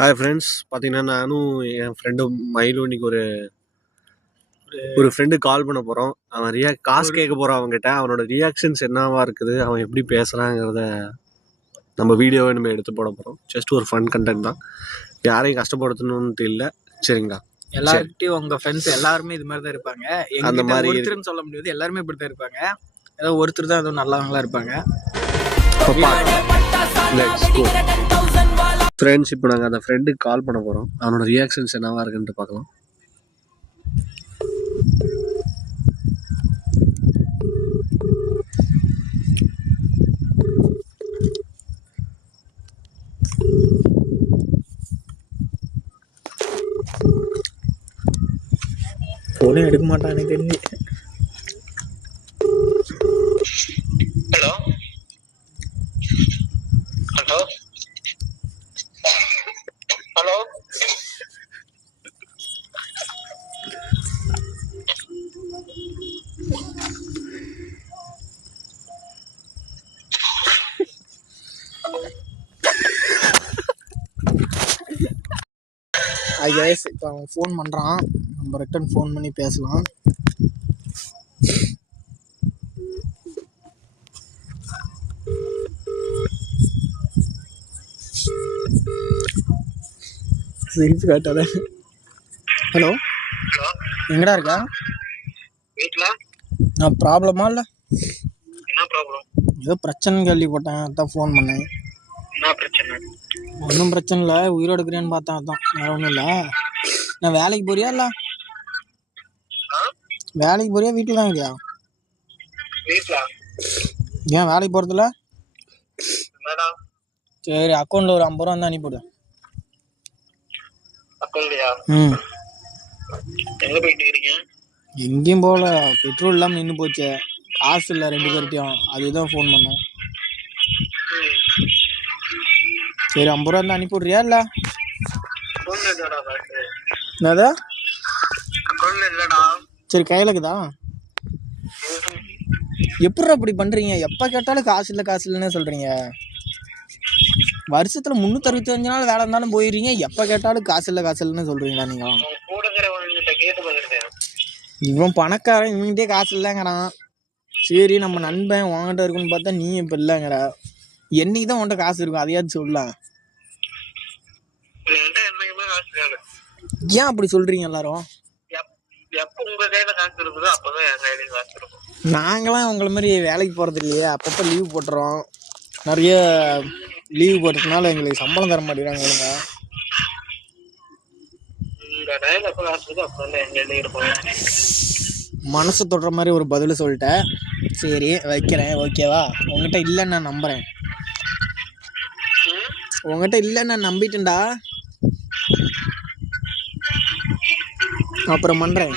Hi friends, பார்த்தீங்கன்னா நானும் என் ஃப்ரெண்டும் மயிலும் இன்னைக்கு ஒரு ஃப்ரெண்டு கால் பண்ண போகிறோம். அவன் காசு கேட்க போகிறான் அவங்ககிட்ட. அவனோட ரியாக்ஷன்ஸ் என்னவா இருக்குது, அவன் எப்படி பேசுகிறாங்கிறத நம்ம வீடியோவை நம்ம எடுத்து போட போகிறோம். ஜஸ்ட் ஒரு ஃபன் கண்டென்ட் தான், யாரையும் கஷ்டப்படுத்தணும்னு இல்லை. சரிங்களா? எல்லார்கிட்டையும் உங்கள் ஃப்ரெண்ட்ஸ் எல்லாருமே இது மாதிரி தான் இருப்பாங்க. அந்த மாதிரி ஒருத்தர்னு சொல்ல முடியாது, எல்லாருமே இப்படி தான் இருப்பாங்க. ஏதோ ஒருத்தர் தான் எதுவும் நல்லவங்களா இருப்பாங்க. ஃப்ரெண்ட்ஸ், இப்போ நாங்கள் அந்த ஃப்ரெண்டுக்கு கால் பண்ண போகிறோம். அவனோட ரியாக்ஷன்ஸ் என்னவா இருக்குன்ட்டு பார்க்கலாம். ஃபோனே எடுக்க மாட்டான் எனக்கு தெரிஞ்சு. ஹலோ ஹலோ ஹலோ ஐஸ் இப்போ அவன் ஃபோன் பண்ணுறான். நம்ம ரிட்டன் ஃபோன் பண்ணி பேசலாம். சிரிப்பு காட்டாத. ஹலோ, எங்கடா இருக்கா? வீட்ல. நான் ப்ராப்ளமா இல்லை? என்ன ப்ராப்ளம்? ஏதோ பிரச்சனை கேள்விப்பட்டேன், அதான் ஃபோன் பண்ணேன். என்ன பிரச்சனை? ஒன்றும் பிரச்சனை இல்லை, உயிரோடு இருக்கிறேன்னு பார்த்தேன், அதான். வேற ஒன்றும் இல்லை. நான் வேலைக்கு போறியா இல்லை? வேலைக்கு போறியா வீட்டில் தான் இருக்கியா? வீட்ல. ஏன் வேலைக்கு போகிறதில்ல? சரி, அக்கௌண்ட்டில் ஒரு 50 ரூபா வந்து அனுப்பிவிடு. அக்கௌண்ட்லையா? ம். எங்க போயிட்டு இருக்கீங்க? எங்கேயும் போகல, பெட்ரோல் இல்லாமல் நின்று போச்சு. காசு இல்லை 2 பேர்கிட்டையும், அதுதான் ஃபோன் பண்ணேன். சரி, 50 ரூபா வந்து அனுப்பிவிட்றியா இல்லை? என்னதா? சரி, கையில் இருக்குதா? எப்படி அப்படி பண்ணுறீங்க? எப்போ கேட்டாலும் காசு இல்லைன்னு சொல்கிறீங்க. வருஷத்தில் 365 நாள் வேலை இருந்தாலும் போயிடுறீங்க, எப்போ கேட்டாலும் காசு இல்லைன்னு சொல்கிறீங்களா நீங்கள்? இவன் பணக்காரன், இவன்கிட்டே காசு இல்லைங்கிறான். சரி, நம்ம நண்பன் உன்கிட்ட இருக்குன்னு பார்த்தா நீ இப்போ இல்லைங்கிற. என்னைக்கு தான் உன்கிட்ட காசு இருக்கும், அதையாச்சும் சொல்லலாம். ஏன் அப்படி சொல்றீங்க எல்லாரும்? நாங்களாம் உங்களை மாதிரி வேலைக்கு போறது இல்லையே, அப்பப்போ லீவ் போட்டுறோம். நிறைய லீவ் போட்டதுனால எங்களுக்கு சம்பளம் தர மாட்டேங்கிறாங்க. மனசு தொடுற மாதிரி ஒரு பதில் சொல்லிட்டேன். சரி, வைக்கிறேன், ஓகேவா? உங்ககிட்ட இல்லைன்னு நான் நம்புறேன். உங்ககிட்ட இல்லைன்னு நான் நம்பிட்டேன்டா. அப்புறம் பண்றேன்.